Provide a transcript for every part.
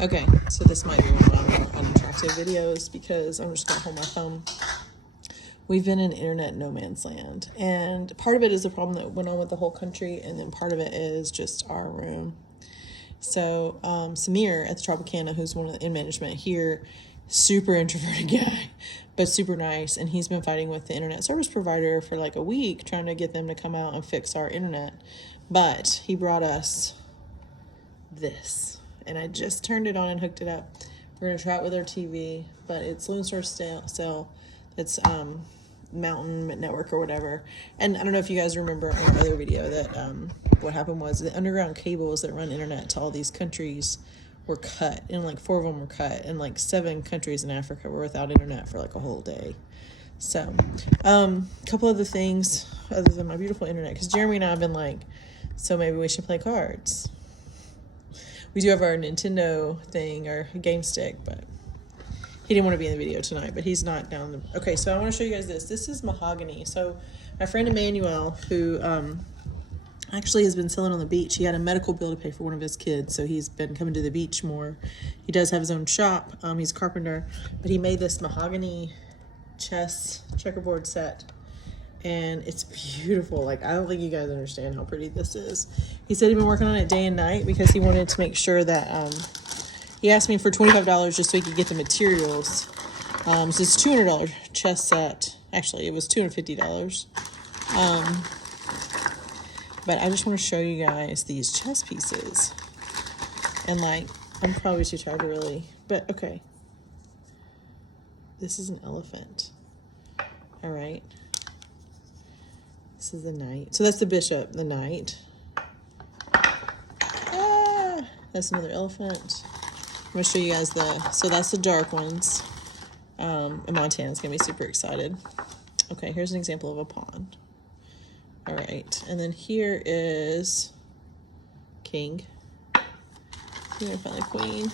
Okay, so this might be one of my more unattractive videos because I'm just gonna hold my phone. We've been in internet no man's land, and part of it is the problem that went on with the whole country, and then part of it is just our room. So Samir at the Tropicana, who's one of the in management here, super introverted guy, but super nice, and he's been fighting with the internet service provider for like a week, trying to get them to come out and fix our internet. But he brought us this, and I just turned it on and hooked it up. We're gonna try it with our TV, but it's Lone Star Cell. It's Mountain Network or whatever. And I don't know if you guys remember in our other video that what happened was the underground cables that run internet to all these countries were cut, and like 4 of them were cut, and like 7 countries in Africa were without internet for like a whole day. So a couple other things other than my beautiful internet, because Jeremy and I have been like, so maybe we should play cards. We do have our Nintendo thing, our game stick, but he didn't want to be in the video tonight, but he's not down. Okay, so I want to show you guys this. This is mahogany. So my friend Emmanuel, who actually has been selling on the beach, he had a medical bill to pay for one of his kids, so he's been coming to the beach more. He does have his own shop. He's a carpenter, but he made this mahogany chess checkerboard set, and it's beautiful. Like, I don't think you guys understand how pretty this is. He said he'd been working on it day and night because he wanted to make sure that he asked me for $25 just so he could get the materials. So it's a $200 chess set. Actually, it was $250. But I just want to show you guys these chess pieces. And like, I'm probably too tired to really, but okay. This is an elephant. All right. This is the knight. So that's the bishop, the knight. Ah, that's another elephant. I'm going to show you guys so that's the dark ones. And Montana's going to be super excited. Okay, here's an example of a pawn. All right, and then here is king. You're going to find the queen.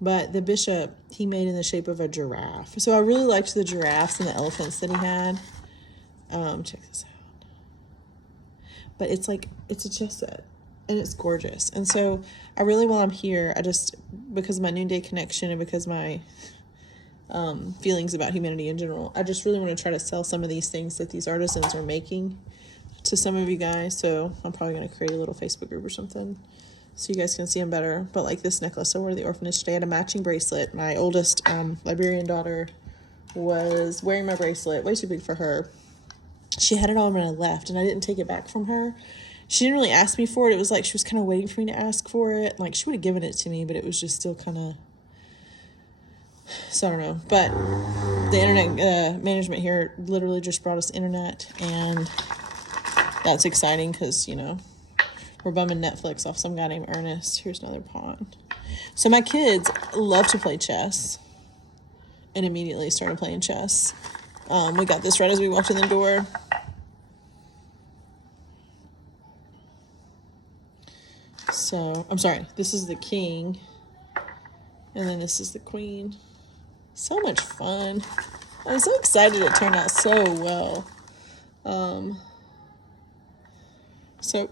But the bishop, he made in the shape of a giraffe. So I really liked the giraffes and the elephants that he had. Check this out. But it's like, it's a chess set. And it's gorgeous. And so I really, while I'm here, I just, because of my noonday connection and because my feelings about humanity in general, I just really want to try to sell some of these things that these artisans are making to some of you guys. So I'm probably going to create a little Facebook group or something so you guys can see them better. But like this necklace, so we're at the orphanage today. I had a matching bracelet. My oldest Liberian daughter was wearing my bracelet, way too big for her. She had it on when I left, and I didn't take it back from her. She didn't really ask me for it. It was like she was kind of waiting for me to ask for it. Like, she would have given it to me, but it was just still kind of, so I don't know. But the internet management here literally just brought us internet, and that's exciting because, you know, we're bumming Netflix off some guy named Ernest. Here's another pawn. So my kids love to play chess and immediately started playing chess. We got this right as we walked in the door. So, I'm sorry, this is the king, and then this is the queen. So much fun. I'm so excited it turned out so well. So,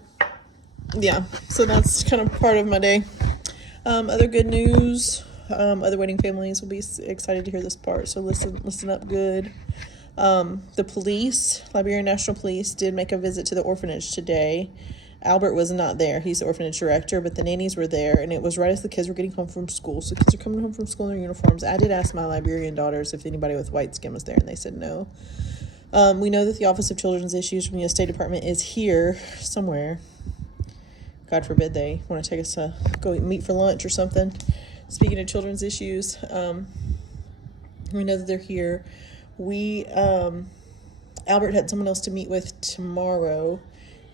yeah, so that's kind of part of my day. Other good news, other waiting families will be excited to hear this part, so listen up good. The police, Liberian National Police, did make a visit to the orphanage today. Albert was not there. He's the orphanage director, but the nannies were there, and it was right as the kids were getting home from school. So kids are coming home from school in their uniforms. I did ask my Liberian daughters if anybody with white skin was there, and they said no. We know that the Office of Children's Issues from the State Department is here somewhere. God forbid they want to take us to go meet for lunch or something. Speaking of children's issues, we know that they're here. Albert had someone else to meet with tomorrow.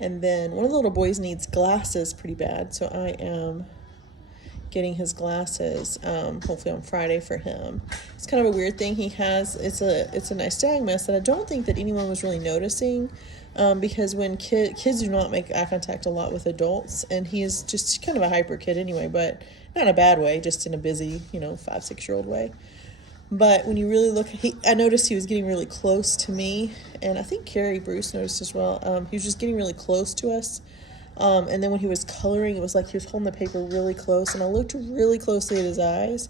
And then one of the little boys needs glasses pretty bad, so I am getting his glasses, hopefully on Friday for him. It's kind of a weird thing he has. It's a nystagmus that I don't think that anyone was really noticing, because when kids do not make eye contact a lot with adults, and he is just kind of a hyper kid anyway, but not in a bad way, just in a busy, 5-6-year-old way. But when you really look, I noticed he was getting really close to me, and I think Carrie Bruce noticed as well. He was just getting really close to us, And then when he was coloring, it was like he was holding the paper really close, and I looked really closely at his eyes,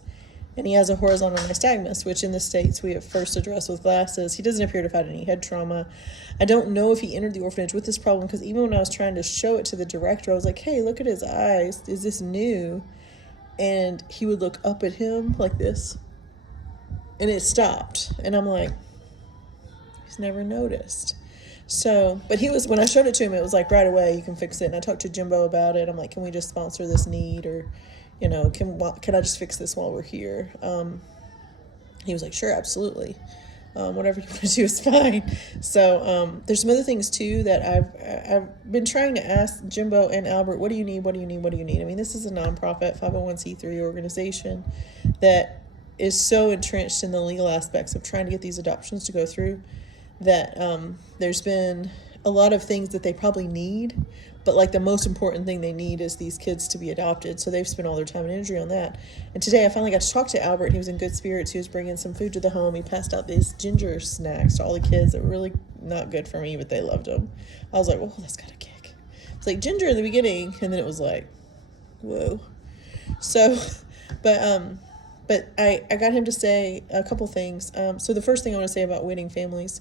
and he has a horizontal nystagmus, which in the States we at first addressed with glasses. He doesn't appear to have had any head trauma. I don't know if he entered the orphanage with this problem, because even when I was trying to show it to the director, I was like, hey, look at his eyes. Is this new? And he would look up at him like this, and it stopped. And I'm like, he's never noticed. So, but he was, when I showed it to him, it was like right away, you can fix it. And I talked to Jimbo about it. I'm like, can we just sponsor this need, or, you know, can I just fix this while we're here? He was like, sure, absolutely. Whatever you want to do is fine. So there's some other things too that I've been trying to ask Jimbo and Albert, what do you need? What do you need? What do you need? I mean, this is a nonprofit 501c3 organization that is so entrenched in the legal aspects of trying to get these adoptions to go through that there's been a lot of things that they probably need, but like the most important thing they need is these kids to be adopted. So they've spent all their time and energy on that. And today I finally got to talk to Albert. He was in good spirits. He was bringing some food to the home. He passed out these ginger snacks to all the kids that were really not good for me, but they loved them. I was like, whoa, that's got a kick. It's like ginger in the beginning, and then it was like, whoa. So, but I got him to say a couple things. So the first thing I want to say about waiting families,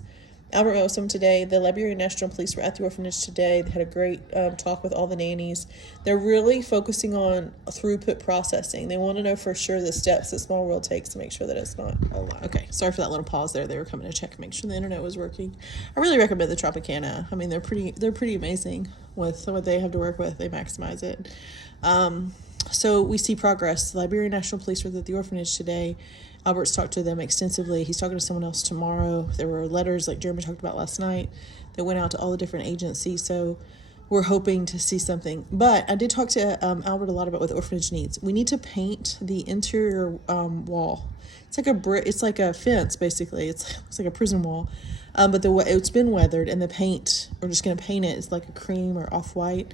Albert met with them today. The Liberia National Police were at the orphanage today. They had a great talk with all the nannies. They're really focusing on throughput processing. They want to know for sure the steps that Small World takes to make sure that it's not a lot. Okay, sorry for that little pause there. They were coming to check and make sure the internet was working. I really recommend the Tropicana. I mean, they're pretty amazing with what they have to work with. They maximize it. So we see progress. The Liberia National Police were at the orphanage today. Albert's talked to them extensively. He's talking to someone else tomorrow. There were letters, like Jeremy talked about last night, that went out to all the different agencies. So we're hoping to see something. But I did talk to Albert a lot about what the orphanage needs. We need to paint the interior wall. It's like a fence, basically. It's like a prison wall. But it's been weathered, and the paint, we're just going to paint it. It's like a cream or off-white.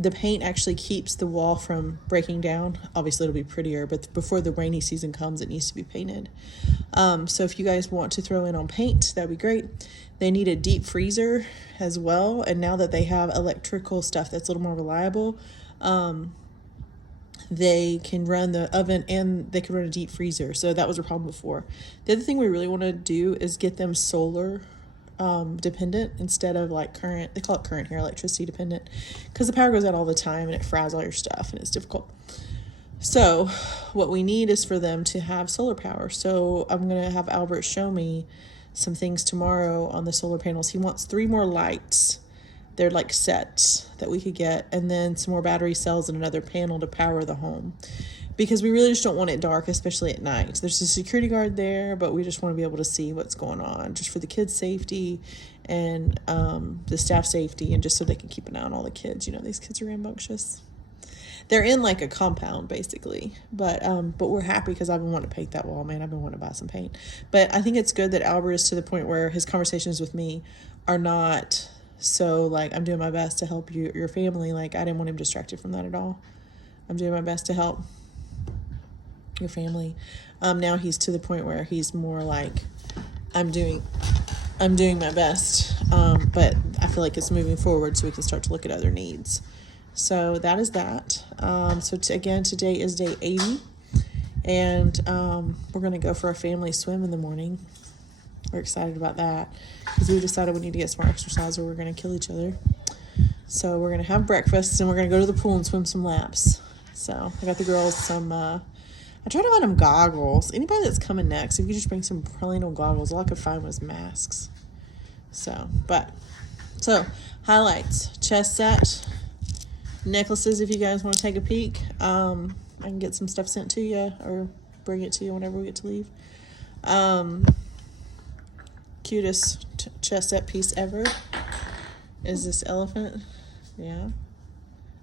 The paint actually keeps the wall from breaking down. Obviously, it'll be prettier, but before the rainy season comes, it needs to be painted. So if you guys want to throw in on paint, that'd be great. They need a deep freezer as well, and now that they have electrical stuff that's a little more reliable, they can run the oven and they can run a deep freezer. So that was a problem before. The other thing we really want to do is get them solar dependent instead of like current. They call it current here, electricity dependent, because the power goes out all the time and it fries all your stuff and it's difficult. So what we need is for them to have solar power. So I'm going to have Albert show me some things tomorrow on the solar panels. He wants 3 more lights. They're like sets that we could get, and then some more battery cells and another panel to power the home, because we really just don't want it dark, especially at night. There's a security guard there, but we just want to be able to see what's going on, just for the kids' safety and the staff safety, and just so they can keep an eye on all the kids. You know, these kids are rambunctious. They're in like a compound, basically. But we're happy because I've been wanting to paint that wall, man. I've been wanting to buy some paint. But I think it's good that Albert is to the point where his conversations with me are not so like, I'm doing my best to help your family. Like, I didn't want him distracted from that at all. I'm doing my best to help your family. Now he's to the point where he's more like, I'm doing my best. But I feel like it's moving forward so we can start to look at other needs. So that is that. Again, today is day 80, and we're going to go for a family swim in the morning. We're excited about that because we decided we need to get some more exercise or we're going to kill each other. So we're going to have breakfast and we're going to go to the pool and swim some laps. So I got the girls some, I tried to find them goggles. Anybody that's coming next, if you could just bring some plain old goggles, all I could find was masks. So highlights, chest set, necklaces if you guys want to take a peek. I can get some stuff sent to you or bring it to you whenever we get to leave. Cutest chest set piece ever is this elephant. Yeah,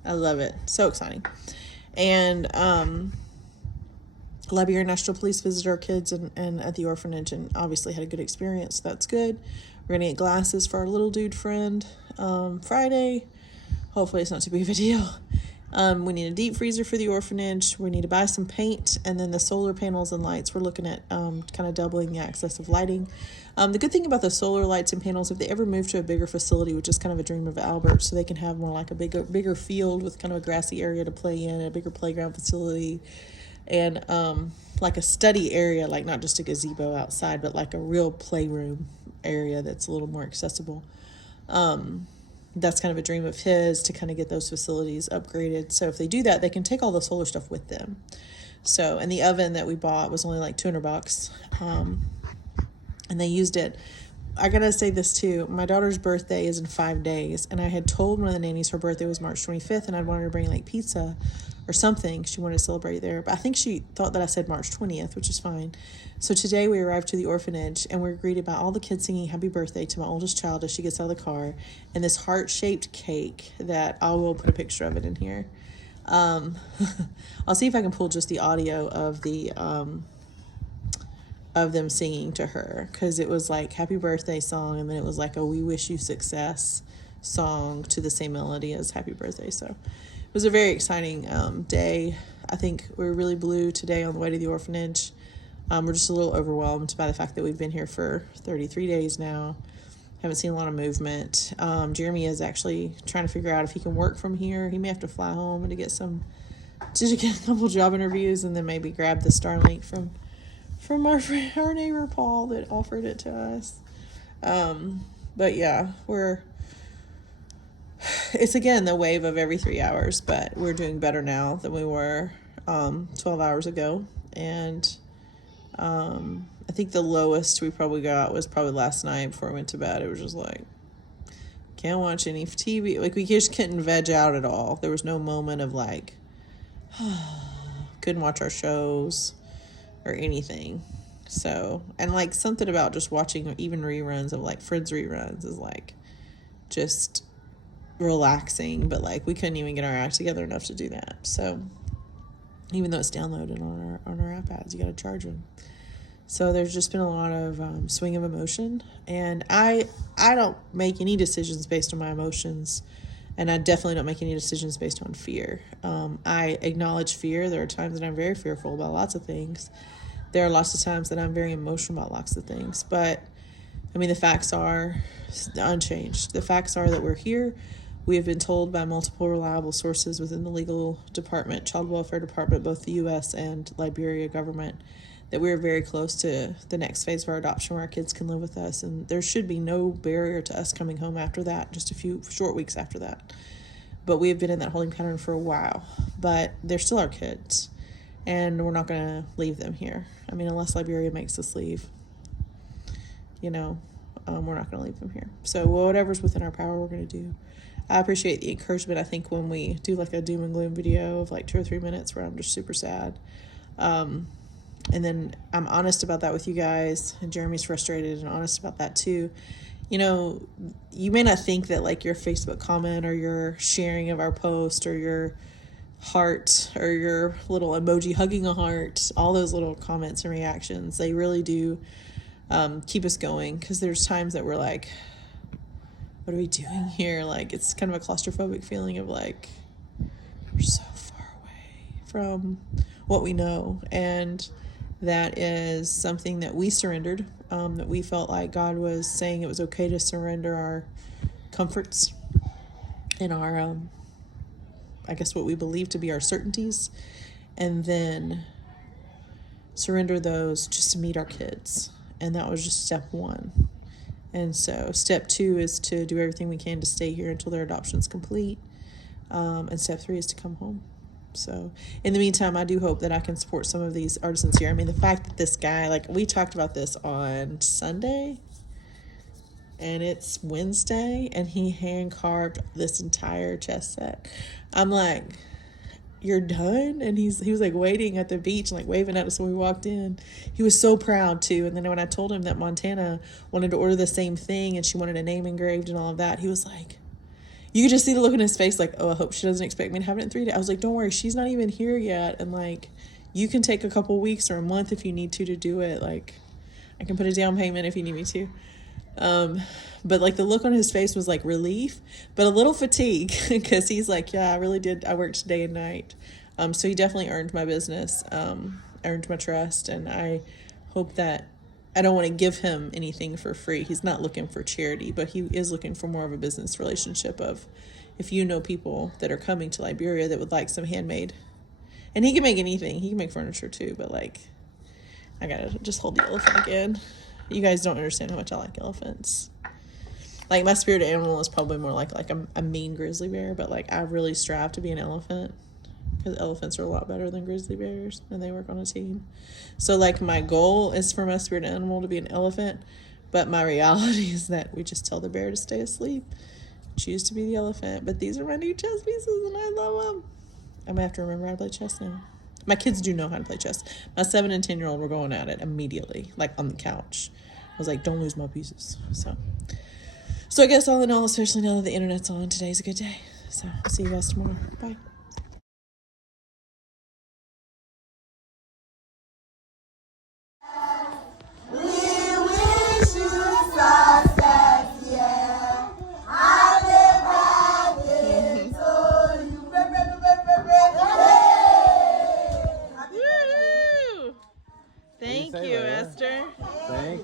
I love it. So exciting. And Liberia National Police visited our kids and at the orphanage, and obviously had a good experience. So that's good. We're gonna get glasses for our little dude friend Friday. Hopefully it's not too big of a deal. We need a deep freezer for the orphanage. We need to buy some paint, and then the solar panels and lights. We're looking at kind of doubling the access of lighting. The good thing about the solar lights and panels, if they ever move to a bigger facility, which is kind of a dream of Albert, so they can have more like a bigger field with kind of a grassy area to play in, a bigger playground facility, and like a study area, like not just a gazebo outside, but like a real playroom area that's a little more accessible. That's kind of a dream of his, to kind of get those facilities upgraded. So if they do that, they can take all the solar stuff with them. So, and the oven that we bought was only like $200. And they used it. I gotta say this too. My daughter's birthday is in 5 days, and I had told one of the nannies her birthday was March 25th, and I'd wanted her to bring like pizza or something. She wanted to celebrate there, but I think she thought that I said March 20th, which is fine. So today we arrived to the orphanage, and we were greeted by all the kids singing happy birthday to my oldest child as she gets out of the car, and this heart-shaped cake that I will put a picture of it in here. I'll see if I can pull just the audio of the of them singing to her, because it was like happy birthday song, and then it was like a we wish you success song to the same melody as happy birthday. So it was a very exciting day. I think we were really blue today on the way to the orphanage. We're just a little overwhelmed by the fact that we've been here for 33 days now. Haven't seen a lot of movement. Jeremy is actually trying to figure out if he can work from here. He may have to fly home and to get a couple job interviews, and then maybe grab the Starlink from our neighbor Paul that offered it to us. But yeah, it's again the wave of every 3 hours, but we're doing better now than we were 12 hours ago. And I think the lowest we probably got was probably last night before we went to bed. It was just like, can't watch any TV. Like, we just couldn't veg out at all. There was no moment of like, couldn't watch our shows or anything. So, and like something about just watching even reruns of like Friends reruns is like just relaxing, but like we couldn't even get our act together enough to do that. So even though it's downloaded on our iPads, you got to charge them. So there's just been a lot of swing of emotion, and I don't make any decisions based on my emotions, and I definitely don't make any decisions based on fear. I acknowledge fear. There are times that I'm very fearful about lots of things. There are lots of times that I'm very emotional about lots of things. But, I mean, the facts are unchanged. The facts are that we're here. We have been told by multiple reliable sources within the legal department, child welfare department, both the U.S. and Liberia government, that we're very close to the next phase of our adoption where our kids can live with us. And there should be no barrier to us coming home after that, just a few short weeks after that. But we have been in that holding pattern for a while. But they're still our kids, and we're not going to leave them here. I mean, unless Liberia makes us leave, we're not going to leave them here. So whatever's within our power, we're going to do. I appreciate the encouragement. I think when we do like a doom and gloom video of like 2 or 3 minutes where I'm just super sad, and then I'm honest about that with you guys, and Jeremy's frustrated and honest about that too. You may not think that like your Facebook comment or your sharing of our post or your heart or your little emoji hugging a heart, all those little comments and reactions, they really do keep us going, because there's times that we're like, what are we doing here? Like, it's kind of a claustrophobic feeling of like, we're so far away from what we know. And that is something that we surrendered, that we felt like God was saying it was okay to surrender our comforts and our I guess what we believe to be our certainties, and then surrender those just to meet our kids. And that was just step 1. And so step 2 is to do everything we can to stay here until their adoption's complete. And step 3 is to come home. So in the meantime, I do hope that I can support some of these artisans here. I mean, the fact that this guy, like, we talked about this on Sunday, and it's Wednesday, and he hand carved this entire chess set. I'm like, you're done? And he was like waiting at the beach and like waving at us when we walked in. He was so proud too. And then when I told him that Montana wanted to order the same thing and she wanted a name engraved and all of that, he was like, you could just see the look in his face like, oh, I hope she doesn't expect me to have it in 3 days. I was like, don't worry, she's not even here yet, and like, you can take a couple weeks or a month if you need to do it. Like, I can put a down payment if you need me to. But like the look on his face was like relief, but a little fatigue because he's like, yeah, I really did. I worked day and night. So he definitely earned my business, earned my trust. And I hope that I don't want to give him anything for free. He's not looking for charity, but he is looking for more of a business relationship of if you know people that are coming to Liberia that would like some handmade. And he can make anything. He can make furniture too, but like, I gotta just hold the elephant again. You guys don't understand how much I like elephants. Like my spirit animal is probably more like a mean grizzly bear, but like I really strive to be an elephant because elephants are a lot better than grizzly bears and they work on a team. So like my goal is for my spirit animal to be an elephant, but my reality is that we just tell the bear to stay asleep, choose to be the elephant. But these are my new chess pieces and I love them. I'm gonna have to remember how to play chess now. My kids do know how to play chess. My 7 and 10-year-old were going at it immediately, like on the couch. I was like, don't lose my pieces. So I guess all in all, especially now that the internet's on, today's a good day. So I'll see you guys tomorrow. Bye. We wish you success, yeah. Happy birthday to you. Woo! Thank you, Esther. Thank